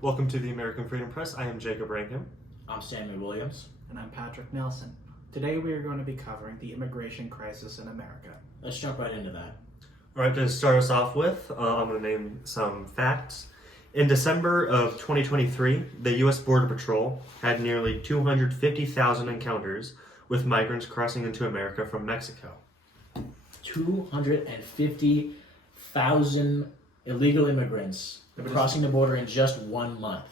Welcome to the American Freedom Press. I am Jacob Rankin. I'm Samuel Williams. And I'm Patrick Nelson. Today we are going to be covering the immigration crisis in America. Let's jump right into that. All right, to start us off with, I'm going to name some facts. In December of 2023, the U.S. Border Patrol had nearly 250,000 encounters with migrants crossing into America from Mexico. 250,000 illegal immigrants crossing the border in just 1 month.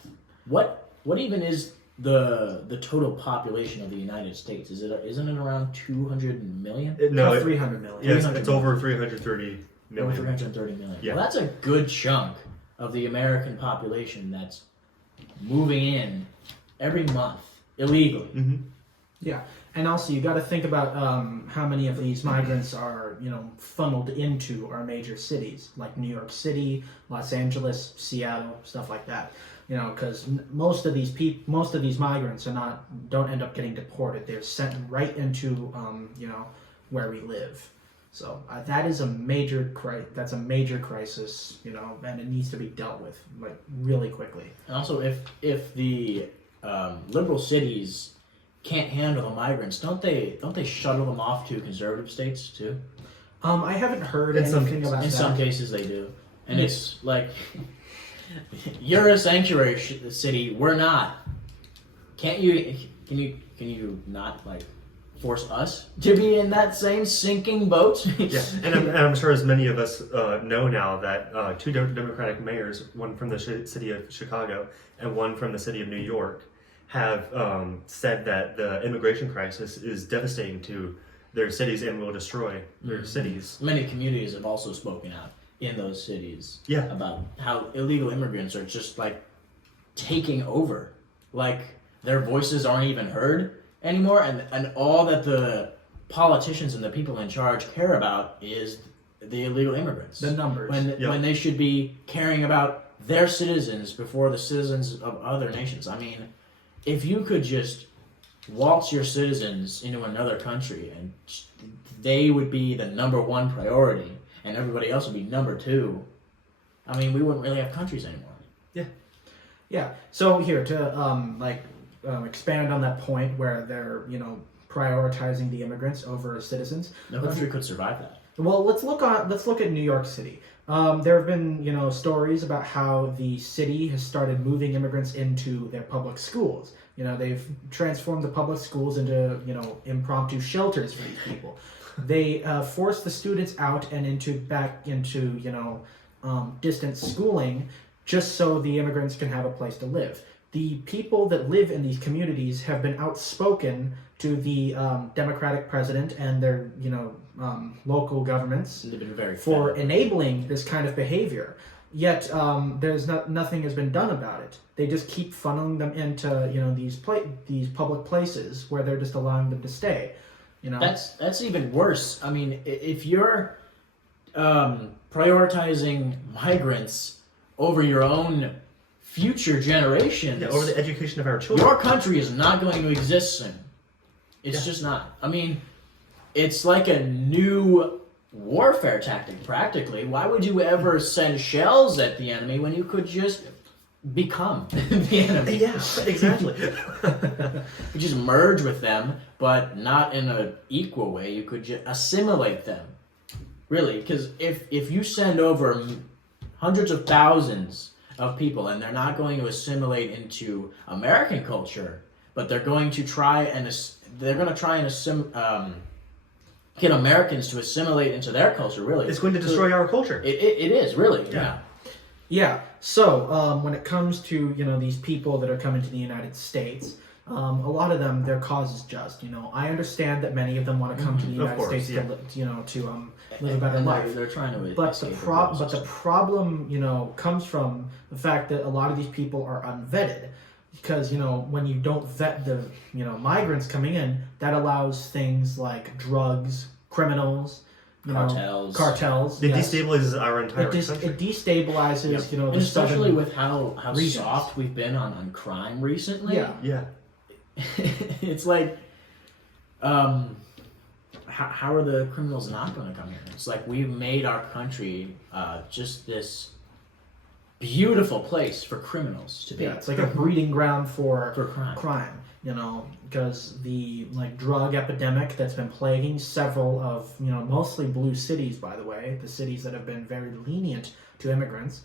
What even is the total population of the United States? Isn't it around 200 million? About 300 million. Yes, it's over 330 million. Over 330 million. Yeah. Well, that's a good chunk of the American population that's moving in every month illegally. Mm-hmm. Yeah, and also you got to think about how many of these migrants are, funneled into our major cities like New York City, Los Angeles, Seattle, stuff like that. Because most of these migrants don't end up getting deported. They're sent right into where we live. So that is a major crisis, and it needs to be dealt with like really quickly. And also, if the liberal cities can't handle the migrants, don't they shuttle them off to conservative states too? I haven't heard anything about that. In some cases, they do, and it's like you're a sanctuary city. We're not. Can you not like force us to be in that same sinking boat? Yeah, and I'm sure as many of us know now that two Democratic mayors, one from the city of Chicago and one from the city of New York, have said that the immigration crisis is devastating to their cities and will destroy their cities. Many communities have also spoken out in those cities about how illegal immigrants are just like taking over. Like their voices aren't even heard anymore, and all that the politicians and the people in charge care about is the illegal immigrants. The numbers. When they should be caring about their citizens before the citizens of other nations. I mean, if you could just waltz your citizens into another country and they would be the number one priority and everybody else would be number two, I mean, we wouldn't really have countries anymore. Yeah. So here to expand on that point where they're prioritizing the immigrants over citizens. No country could survive that. Well, let's look at New York City. There have been stories about how the city has started moving immigrants into their public schools. They've transformed the public schools into impromptu shelters for these people. They force the students out and back into distance schooling just so the immigrants can have a place to live. The people that live in these communities have been outspoken to the Democratic president and their local governments They've been very for fed. enabling this kind of behavior. Yet nothing has been done about it. They just keep funneling them into these public places where they're just allowing them to stay. That's even worse. I mean, if you're prioritizing migrants over your own future generations, Yeah, over the education of our children. your country is not going to exist soon. It's just not. I mean, it's like a new warfare tactic, practically. Why would you ever send shells at the enemy when you could just become the enemy? Yeah, exactly. You just merge with them, but not in an equal way. You could just assimilate them. Really, because if you send over hundreds of thousands of people and they're not going to assimilate into American culture, but they're going to try and get Americans to assimilate into their culture. Really, It's going to destroy our culture. It is really. Yeah. Yeah. So when it comes to these people that are coming to the United States, a lot of them, their cause is just. I understand that many of them want to come to the United States to live a better life. They're trying to. But the problem, comes from the fact that a lot of these people are unvetted. Because when you don't vet the migrants coming in, that allows things like drugs, criminals, cartels. It destabilizes our entire country. It destabilizes And the especially southern with how regions. soft we've been on crime recently. Yeah. It's like, how are the criminals not going to come here? It's like we've made our country just this beautiful place for criminals to be. Yeah, it's like a breeding ground for crime. You know, because the drug epidemic that's been plaguing several of mostly blue cities, by the way, the cities that have been very lenient to immigrants.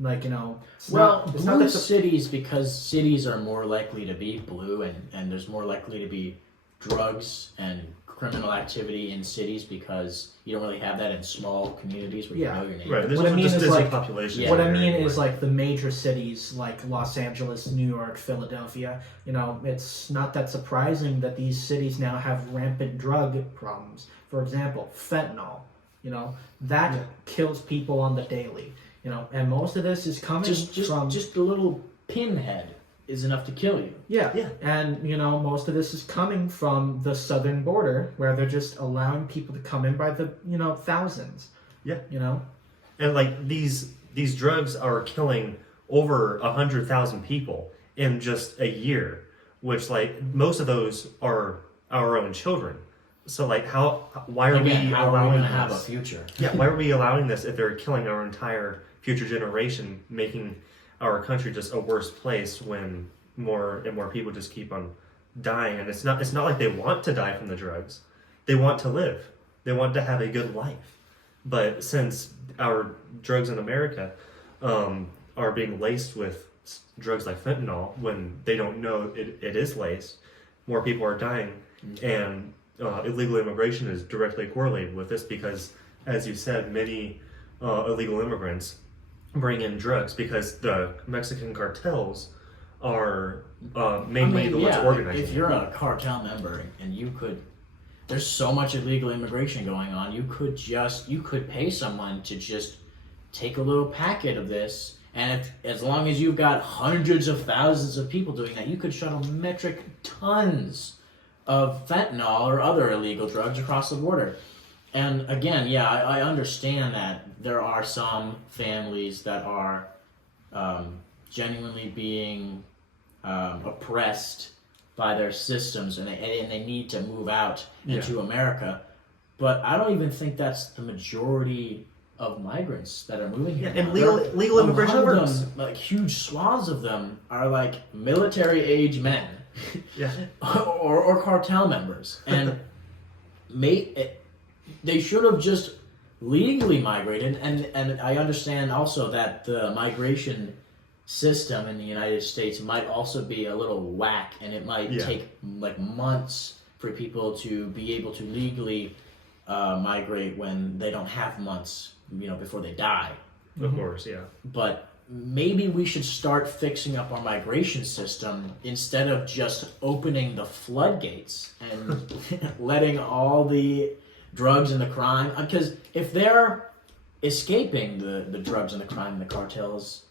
Blue cities, because cities are more likely to be blue, and there's more likely to be drugs and criminal activity in cities because you don't really have that in small communities where you know your neighbors. Right. There's just population. What I mean is the major cities like Los Angeles, New York, Philadelphia. It's not that surprising that these cities now have rampant drug problems. For example, fentanyl. That kills people on the daily. And most of this is coming from just a little pinhead is enough to kill you. Yeah. And, most of this is coming from the southern border where they're just allowing people to come in by the, thousands. Yeah. And these drugs are killing over 100,000 people in just a year, which most of those are our own children. So why are we allowing to have a future? Yeah, why are we allowing this if they're killing our entire future generation, making our country just a worse place when more and more people just keep on dying? And it's not like they want to die from the drugs. They want to live. They want to have a good life. But since our drugs in America are being laced with drugs like fentanyl when they don't know it is laced, more people are dying. Mm-hmm. And illegal immigration is directly correlated with this because, as you said, many illegal immigrants bring in drugs because the Mexican cartels are mainly the ones organizing. If you're a cartel member and there's so much illegal immigration going on, you could pay someone to just take a little packet of this, and as long as you've got hundreds of thousands of people doing that, you could shuttle metric tons of fentanyl or other illegal drugs across the border. And again, I understand that there are some families that are genuinely being oppressed by their systems, and they need to move out into America. But I don't even think that's the majority of migrants that are moving here. Yeah, and legal immigration works. Huge swaths of them are military-age men. Yeah. or cartel members. And they should have just legally migrated. And I understand also that the migration system in the United States might also be a little whack, and it might take months for people to be able to legally migrate when they don't have months, before they die. Of course, yeah. But maybe we should start fixing up our migration system instead of just opening the floodgates and letting all the drugs and the crime, because if they're escaping the drugs and the crime and the cartels,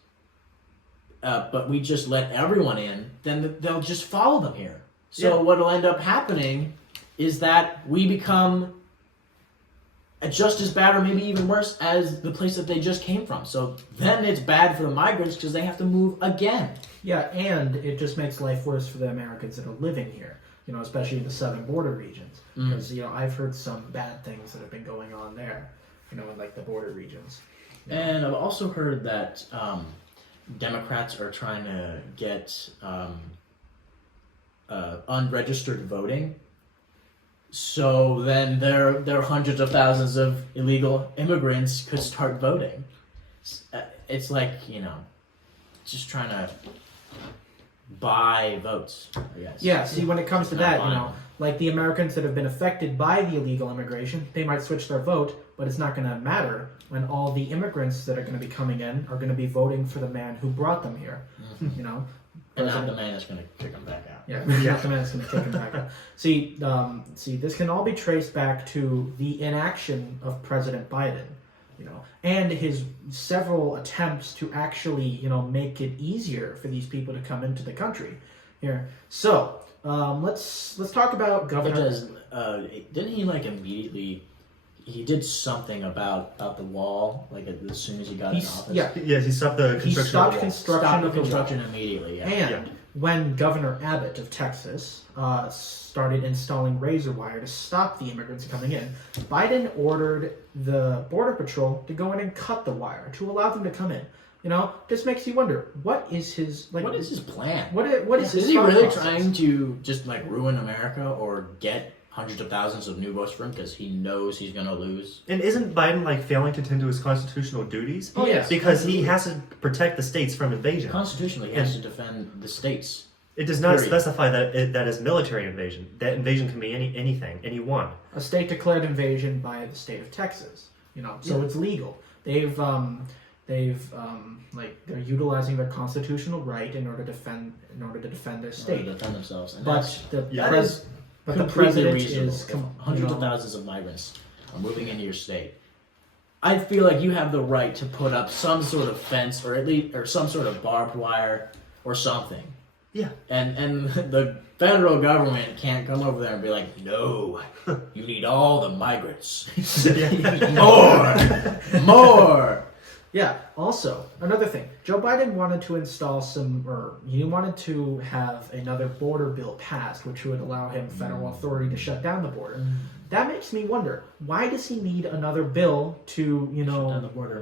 but we just let everyone in, then they'll just follow them here. So what'll end up happening is that we become just as bad or maybe even worse as the place that they just came from. So then it's bad for the migrants because they have to move again. Yeah, and it just makes life worse for the Americans that are living here, especially in the southern border regions. Because, I've heard some bad things that have been going on there, in the border regions. And I've also heard that Democrats are trying to get unregistered voting. So then there are hundreds of thousands of illegal immigrants could start voting. It's just trying to buy votes, I guess. Yeah, see, when it comes to that, the Americans that have been affected by the illegal immigration, they might switch their vote, but it's not going to matter when all the immigrants that are going to be coming in are going to be voting for the man who brought them here, And not the man that's going to kick them back out. Yeah, not the man that's going to kick them back out. See, this can all be traced back to the inaction of President Biden, and his several attempts to actually, make it easier for these people to come into the country. Here, so let's talk about Governor. Didn't he immediately? He did something about the wall, as soon as he got in office. Yeah, yes, he stopped the construction. He stopped construction immediately. Yeah. And when Governor Abbott of Texas started installing razor wire to stop the immigrants coming in, Biden ordered the Border Patrol to go in and cut the wire to allow them to come in. Just makes you wonder, what is his what is his plan? What is his Is he thought really process? trying to just like ruin America or get hundreds of thousands of new votes for him because he knows he's gonna lose? And isn't Biden like failing to tend to his constitutional duties? Oh, yes. Because he has to protect the states from invasion. Constitutionally, he has to defend the states. It does not Period. specify that is military invasion. That invasion can be anything, anyone. A state declared invasion by the state of Texas. So it's legal. They've they're utilizing their constitutional right in order to defend their state. To defend themselves. And But that's the Yeah. pres- but the completely president reasonable. is If hundreds of thousands of migrants are moving into your state. I feel like you have the right to put up some sort of fence or some sort of barbed wire or something. Yeah. And the federal government can't come over there and be like, no, you need all the migrants. More. Yeah. Also, another thing, Joe Biden wanted to install he wanted to have another border bill passed, which would allow him federal authority to shut down the border. That makes me wonder, why does he need another bill to,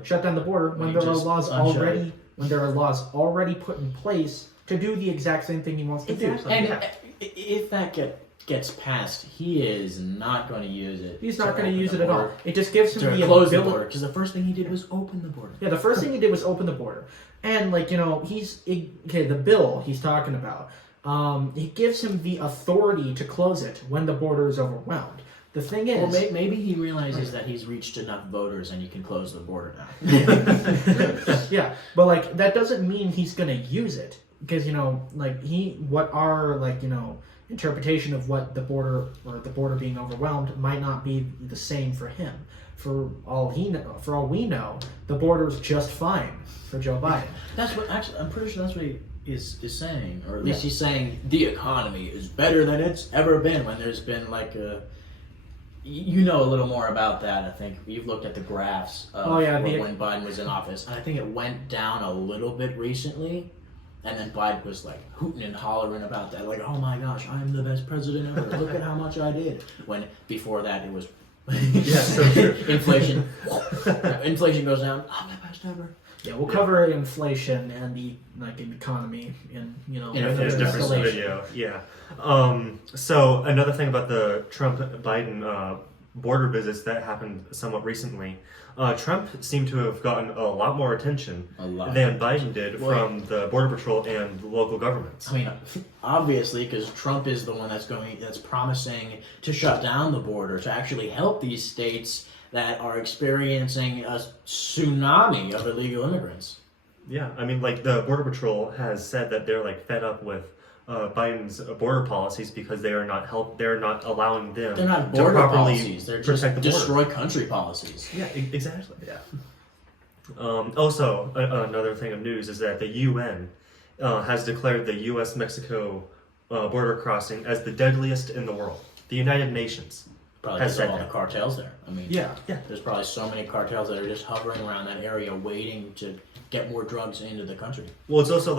shut down the border when there are laws already put in place to do the exact same thing he wants to do? And if that gets passed, he is not going to use it. He's not going to use it at all. It just gives him to the close the ability. border, because the first thing he did was open the border. Yeah, the first thing he did was open the border. And, the bill he's talking about, it gives him the authority to close it when the border is overwhelmed. The thing is... Well, maybe he realizes that he's reached enough voters and he can close the border now. Yeah, but, that doesn't mean he's going to use it. Because, interpretation of what the border being overwhelmed might not be the same for him. For all we know, the border's just fine for Joe Biden. That's what I'm pretty sure that's what he is saying, or at least he's saying the economy is better than it's ever been. When there's been a little more about that. I think you've looked at the graphs of when Biden was in office, and I think it went down a little bit recently. And then Biden was like hooting and hollering about that, like, "Oh my gosh, I'm the best president ever! Look at how much I did." When before that it was so true. inflation. Inflation goes down. I'm the best ever. Yeah, we'll cover inflation and the economy in in a different video. Yeah. So another thing about the Trump-Biden border visits that happened somewhat recently, Trump seemed to have gotten a lot more attention than Biden did from the Border Patrol and the local governments. I mean, obviously, because Trump is the one that's promising to shut down the border, to actually help these states that are experiencing a tsunami of illegal immigrants. Yeah, I mean, the Border Patrol has said that they're fed up with Biden's border policies because they're not allowing them. They're not to border properly policies. They're protect just the border. destroy country policies. Yeah, exactly. Yeah. Also, another thing of news is that the UN has declared the U.S.-Mexico border crossing as the deadliest in the world. The United Nations Probably has because of said all the that. cartels there. I mean, Yeah. there's probably so many cartels that are just hovering around that area waiting to get more drugs into the country. Well, it's also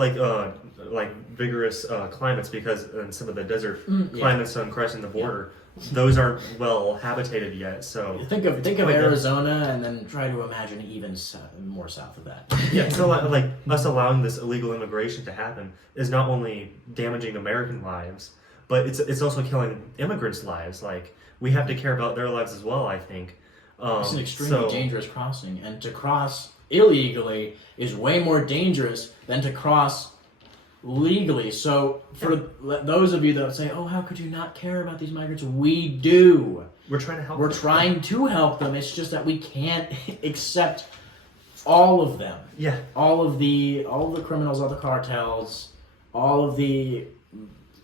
vigorous climates because in some of the desert climates on crossing the border, those aren't well habitated yet. So Think of Arizona and then try to imagine even more south of that. yeah, so us allowing this illegal immigration to happen is not only damaging American lives, but it's also killing immigrants' lives. We have to care about their lives as well, I think. It's an extremely dangerous crossing, and to cross illegally is way more dangerous than to cross legally. So for those of you that say, "Oh, how could you not care about these migrants?" We do. We're trying to help. We're trying to help them. It's just that we can't accept all of them. Yeah. All of the criminals, all the cartels, all of the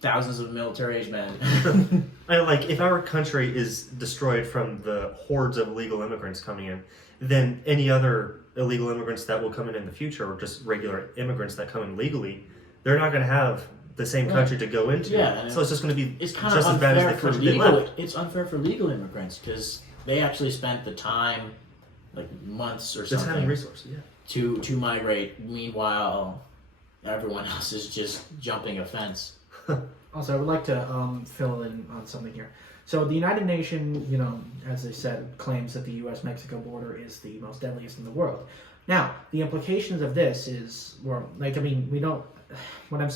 thousands of military-aged men. If our country is destroyed from the hordes of illegal immigrants coming in, then any other illegal immigrants that will come in the future, or just regular immigrants that come in legally, they're not going to have the same country to go into. Yeah, so it's just going to be it's kind just of as bad as unfair the for country they legal. left. It's unfair for legal immigrants because they actually spent the time, months or something, The time and resources. Yeah. to migrate. Meanwhile, everyone else is just jumping a fence. Also, I would like to fill in on something here. So the United Nations, as I said, claims that the U.S.-Mexico border is the most deadliest in the world. Now, the implications of this is, well, like, I mean, we don't. What I'm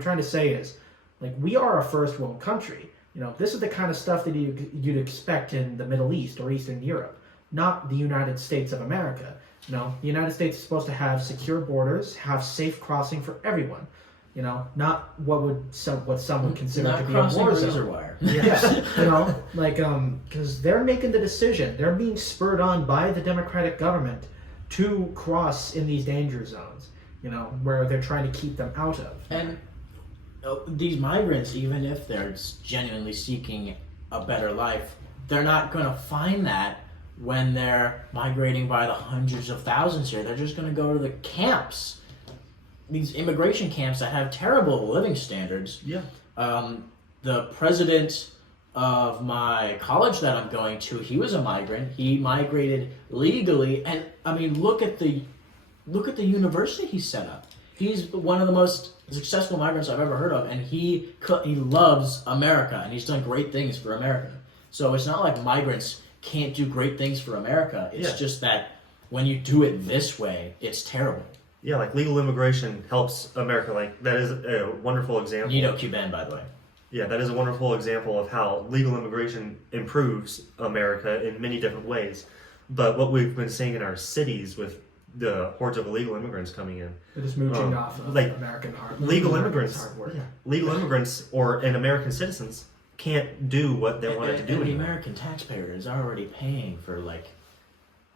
trying to say is, like, we are a first world country. This is the kind of stuff that you'd expect in the Middle East or Eastern Europe, not the United States of America. The United States is supposed to have secure borders, have safe crossing for everyone. Not what some would consider Not to be a crossing war razor zone. wire. Yeah, because they're making the decision. They're being spurred on by the Democratic government to cross in these danger zones. Where they're trying to keep them out of. And these migrants, even if they're genuinely seeking a better life, they're not going to find that when they're migrating by the hundreds of thousands here. They're just going to go to the camps, these immigration camps that have terrible living standards. Yeah. The president of my college that I'm going to, he was a migrant. He migrated legally, and I mean, look at the university he set up. He's one of the most successful migrants I've ever heard of, and he loves America, and he's done great things for America. So it's not like migrants can't do great things for America. It's just that when you do it this way, it's terrible. Yeah, like legal immigration helps America. Like, that is a wonderful example. Nito Cuban, by the way. Yeah, that is a wonderful example of how legal immigration improves America in many different ways. But what we've been seeing in our cities with the hordes of illegal immigrants coming in. They're just mooching off of like, American hard legal immigrants, hard work. legal immigrants and American citizens can't do what they wanted to do And the anymore. American taxpayer is already paying for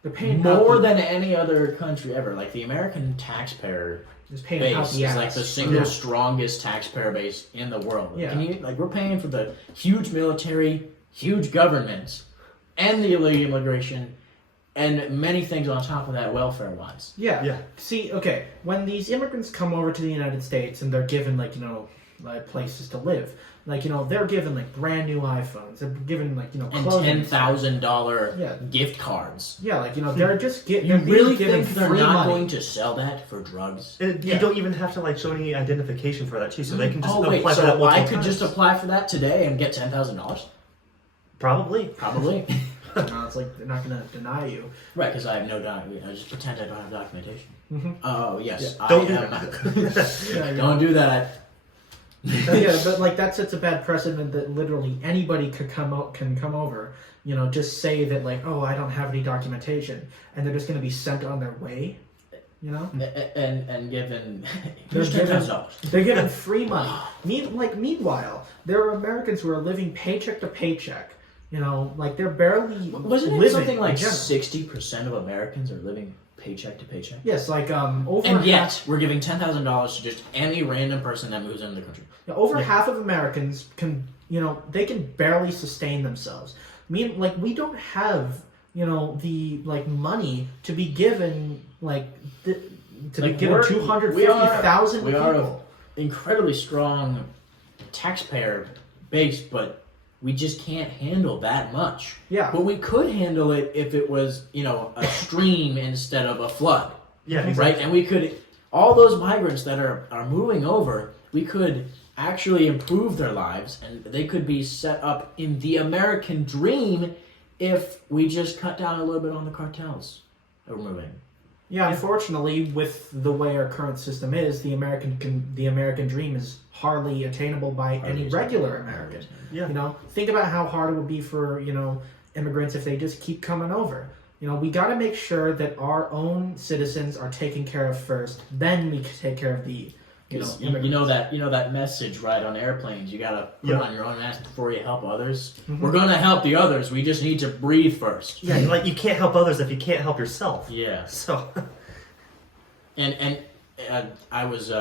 They're paying more than any other country ever. Like the American taxpayer just paying out base the is ass. like the single strongest taxpayer base in the world. Yeah. We're paying for the huge military, huge government, and the illegal immigration, and many things on top of that welfare-wise. Yeah. See, okay, when these immigrants come over to the United States and they're given places to live, they're given brand new iPhones. They're given And clothing. $10,000 gift cards. Yeah, they're just getting. You really given think they're free not money. going to sell that for drugs? And you don't even have to show any identification for that too, so they can just Oh wait, apply for that so multiple I could times. just apply for that today and get $10,000? Probably. Probably. No, it's like they're not going to deny you. Right, because I have no documentation. I just pretend I don't have documentation. Mhm. Oh yes, I Don't do am. that. Don't do that. But that sets a bad precedent that literally anybody can come over, just say that oh, I don't have any documentation, and they're just going to be sent on their way, And given They're here's given- $10,000. They're given free money. Meanwhile, there are Americans who are living paycheck to paycheck. They're barely Wasn't it living something like in general. 60% of Americans are living paycheck to paycheck? Yes, over And half, yet, we're giving $10,000 to just any random person that moves into the country. half of Americans can, they can barely sustain themselves. We don't have, the money to be given be given 250,000 We people. are an incredibly strong taxpayer base, but we just can't handle that much. Yeah. But we could handle it if it was, a stream instead of a flood. Yeah, Right? exactly. And we could, all those migrants that are moving over, we could actually improve their lives and they could be set up in the American dream if we just cut down a little bit on the cartels that we're moving. Yeah, unfortunately, with the way our current system is, the American dream is hardly attainable by any regular American. Yeah. Think about how hard it would be for immigrants if they just keep coming over. We got to make sure that our own citizens are taken care of first. Then we can take care of the that message right on airplanes. You gotta put on your own mask before you help others. Mhm. We're gonna help the others. We just need to breathe first. Yeah, you can't help others if you can't help yourself. Yeah. So. And I was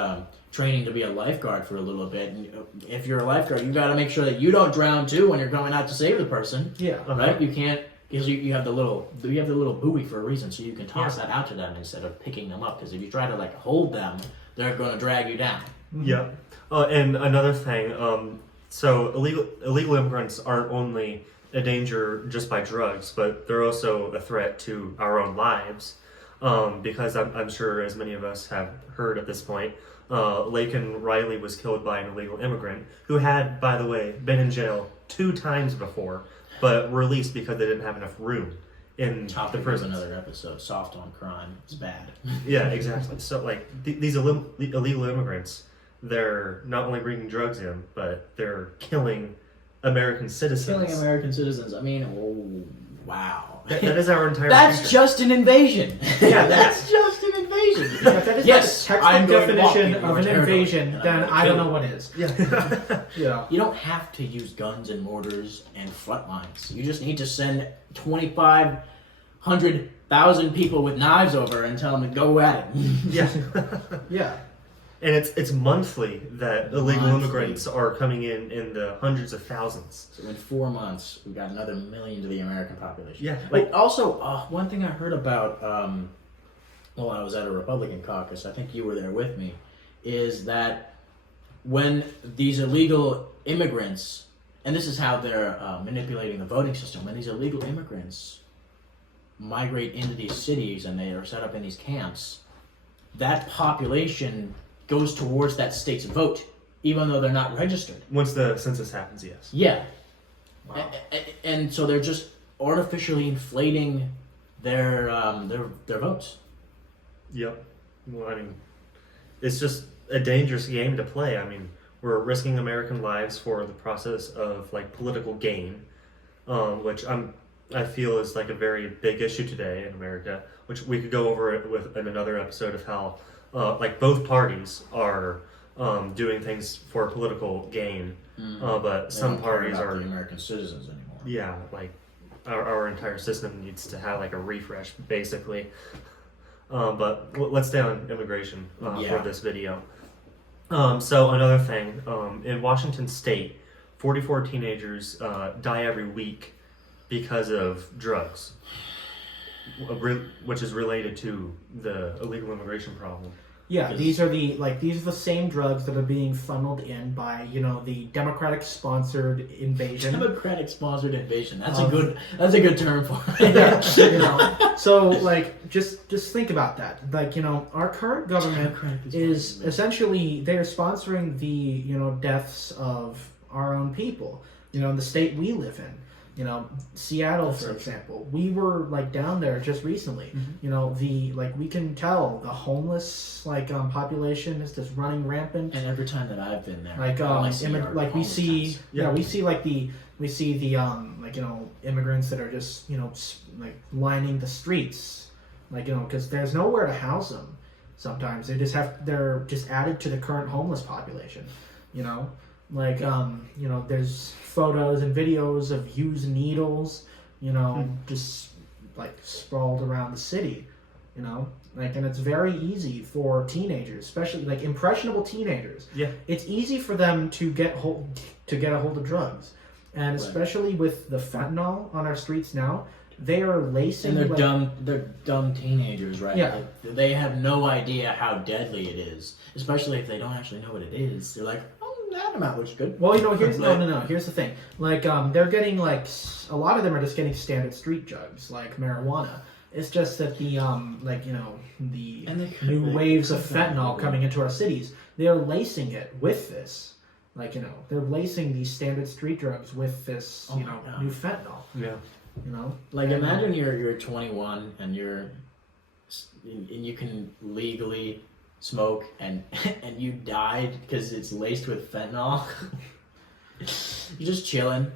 training to be a lifeguard for a little bit. And if you're a lifeguard, you got to make sure that you don't drown too when you're going out to save the person. Yeah. Right? You can't, because you have the little buoy for a reason, so you can toss that out to them instead of picking them up. Because if you try to hold them, they're going to drag you down. Yeah. And another thing, so illegal immigrants aren't only a danger just by drugs, but they're also a threat to our own lives. Because I'm sure, as many of us have heard at this point, Laken Riley was killed by an illegal immigrant who had, by the way, been in jail 2 times before, but released because they didn't have enough room in Topic the is prisons. another episode. Soft on crime. It's bad. Yeah, exactly. So like these illegal immigrants, they're not only bringing drugs in, but they're killing American citizens. Killing American citizens. I mean, oh, wow. That is our entire That's future. just an invasion. Yeah, That's just an invasion. Yeah, if that is Yes, like a I'm textbook going to walk definition people of an terribly, invasion, and I'm then gonna I don't kill know you. what is. Yeah. Yeah. You don't have to use guns and mortars and front lines. You just need to send 2,500,000 people with knives over and tell them to go at it. Yeah. Yeah. And it's monthly that illegal Monthly. immigrants are coming in the hundreds of thousands. So in 4 months, we got another million to the American population. Yeah, Like also, one thing I heard about, well, I was at a Republican caucus. I think you were there with me. Is that when these illegal immigrants, and this is how they're manipulating the voting system, when these illegal immigrants migrate into these cities and they are set up in these camps, that population goes towards that state's vote, even though they're not registered. Once the census happens, yes. Yeah. Wow. And so they're just artificially inflating their votes. Yep. Well, I mean, it's just a dangerous game to play. I mean, we're risking American lives for the process of like political gain, which I feel is like a very big issue today in America. Which we could go over it with in another episode of how like both parties are doing things for political gain, but They some don't care parties about are the American citizens anymore. yeah like our entire system needs to have like a refresh basically. But let's stay on immigration Yeah. for this video. So another thing, in Washington State, 44 teenagers die every week because of drugs, which is related to the illegal immigration problem. Yeah, Because- these are the same drugs that are being funneled in by the Democratic sponsored invasion. Democratic sponsored invasion. That's Of- a good term for it. Yeah, so like just think about that. Like our current government Democratic is sponsored essentially they're sponsoring the deaths of our own people. In the state we live in. Seattle, for example. We were like down there just recently. We can tell the homeless population is just running rampant. And every time that I've been there, Like all I see are we homeless see tents. we see the immigrants that are just lining the streets, because there's nowhere to house them. Sometimes they're just added to the current homeless population. There's photos and videos of used needles, just sprawled around the city, and it's very easy for teenagers, especially impressionable teenagers. Yeah. It's easy for them to get a hold of drugs, and Right. especially with the fentanyl on our streets now, they are lacing. And they're dumb teenagers, right? Yeah. They have no idea how deadly it is, especially if they don't actually know what it is. They're like, oh, that amount looks good. Well, here's no. Here's the thing. They're getting a lot of them are just getting standard street drugs like marijuana. It's just that the And they new waves of could- fentanyl coming into our cities, they're lacing it with this. They're lacing these standard street drugs with this, Oh my God. new fentanyl. Yeah. Like, imagine you're 21 and you can legally smoke and you died because it's laced with fentanyl. You're just chilling.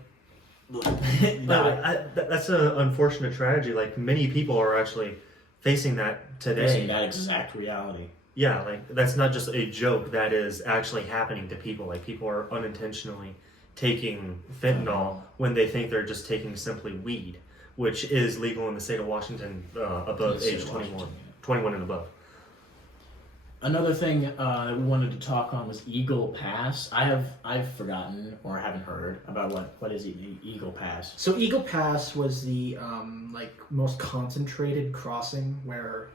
That's an unfortunate tragedy. Like many people are actually facing that today. Facing that exact reality. Yeah, that's not just a joke. That is actually happening to people. Like people are unintentionally taking fentanyl when they think they're just taking simply weed, which is legal in the state of Washington above The state age of 21. Washington, 21 and above. Another thing that we wanted to talk on was Eagle Pass. I've forgotten or haven't heard about what is Eagle Pass. So Eagle Pass was the most concentrated crossing where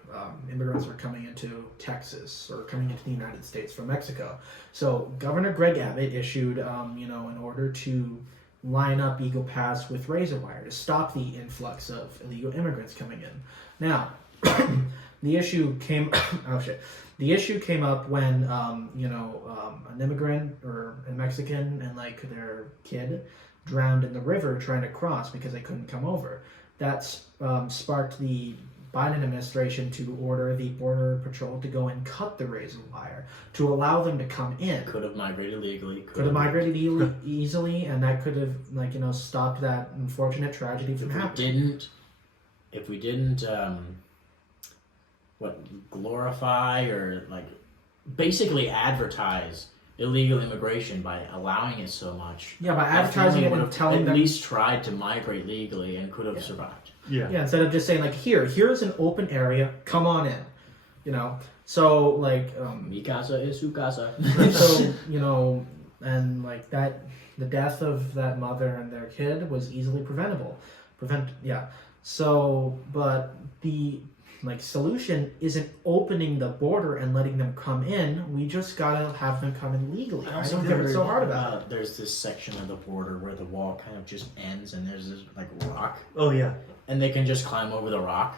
immigrants are coming into Texas or coming into the United States from Mexico. So Governor Greg Abbott issued an order to line up Eagle Pass with razor wire to stop the influx of illegal immigrants coming in. Now, the issue came The issue came up when an immigrant or a Mexican and their kid drowned in the river trying to cross because they couldn't come over. that sparked the Biden administration to order the Border Patrol to go and cut the razor wire to allow them to come in. Could have migrated legally. Could have migrated easily, and that could have stopped that unfortunate tragedy from happening. If we didn't glorify or basically advertise illegal immigration by allowing it so much. Yeah, by advertising it and telling them at least tried to migrate legally and could have survived. Yeah. Yeah, instead of just saying here's an open area, come on in. So Mi casa es su casa. so and that the death of that mother and their kid was easily preventable. So, but the solution isn't opening the border and letting them come in. We just gotta have them come in legally. I don't think it's so hard about it. There's this section of the border where the wall kind of just ends and there's this rock. Oh yeah. And they can just climb over the rock.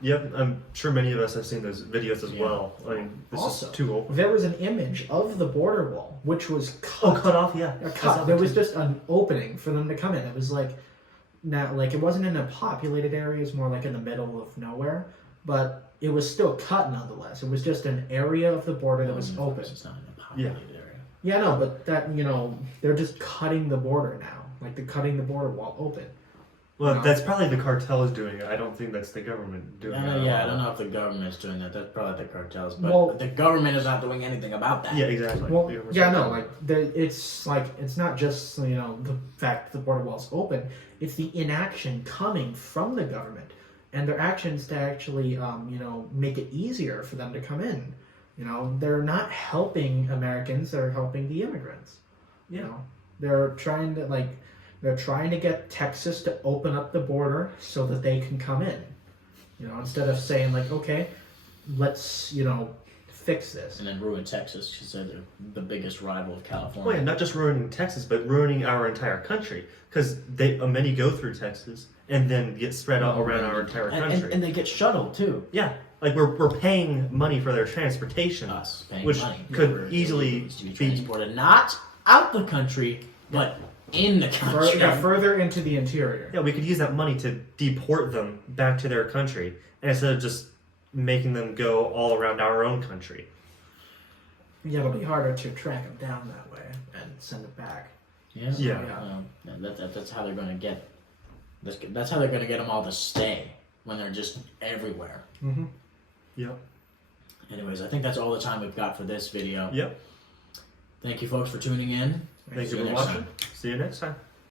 Yep, I'm sure many of us have seen those videos as well. This is too old. There was an image of the border wall which was cut. Oh, cut off, yeah. Cut. There was just an opening for them to come in. It was it wasn't in a populated area. It was more in the middle of nowhere. But it was still cut nonetheless. It was just an area of the border that was open. It's not in a populated area. Yeah, no, but that they're just cutting the border now. They're cutting the border wall open. Well, that's probably the cartels doing it. I don't think that's the government doing it. I don't know if the government's doing that. That's probably the cartels. But the government is not doing anything about that. Yeah, exactly. Well, yeah, no, it's not just the fact the border wall's open. It's the inaction coming from the government and their actions to actually make it easier for them to come in. They're not helping Americans. They're helping the immigrants. They're trying to get Texas to open up the border so that they can come in. Instead of saying okay, let's fix this. And then ruin Texas because they're the biggest rival of California. Well, yeah, not just ruining Texas, but ruining our entire country. Because many go through Texas and then get spread out around our entire country. And they get shuttled too. Yeah, we're paying money for their transportation. Us paying which money. could easily be transported not out the country, but in the country. Further into the interior. Yeah, we could use that money to deport them back to their country, and instead of just making them go all around our own country. Yeah, it'll be harder to track them down that way and send it back. Yeah. That's how they're going to get. That's how they're going to get them all to stay when they're just everywhere. Mm-hmm. Yep. Anyways, I think that's all the time we've got for this video. Yep. Thank you, folks, for tuning in. Thank you for watching. See you next time.